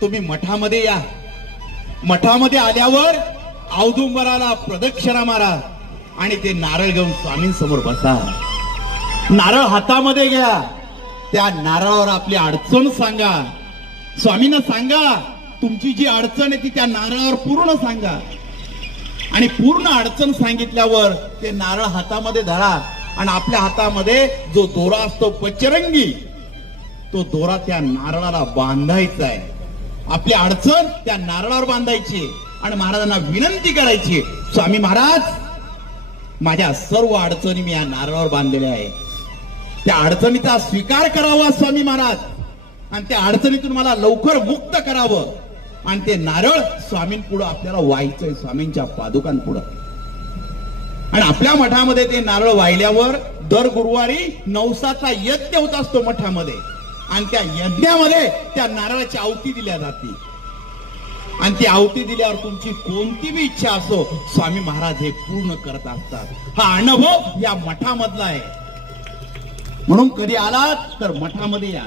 तुम्ही मठामध्ये या. मठामध्ये आल्यावर औदुंबराला प्रदक्षिणा मारा आणि ते नारळ घेऊन स्वामींसमोर बसा. नारळ हातामध्ये घ्या. त्या नारळावर आपली अडचण सांगा. स्वामींना सांगा. तुमची जी अडचण आहे ती त्या नारळावर पूर्ण सांगा. आणि पूर्ण अडचण सांगितल्यावर ते नारळ हातामध्ये धरा. आणि आपल्या हातामध्ये जो दोरा असतो पचरंगी तो दोरा त्या नारळाला बांधायचा आहे. आपली अडचण त्या नारळावर बांधायची आणि महाराजांना विनंती करायची स्वामी महाराज माझ्या सर्व अडचणी मी या नारळावर बांधलेल्या आहे त्या अडचणीचा स्वीकार करावा स्वामी महाराज. आणि त्या अडचणीतून मला लवकर मुक्त करावं. आणि ते नारळ स्वामींपुढं आपल्याला व्हायचंय स्वामींच्या पादुकांपुढं. आणि आपल्या मठामध्ये ते नारळ वाहिल्यावर दर गुरुवारी नवसाचा यज्ञ होत असतो मठामध्ये. आणि त्या यज्ञामध्ये त्या नारळाची आवती दिल्या जाते. आणि ती आवती दिल्यावर तुमची कोणती बी इच्छा असो स्वामी महाराज हे पूर्ण करत असतात. हा अनुभव या मठामधला आहे. म्हणून कधी आलात तर मठामध्ये या.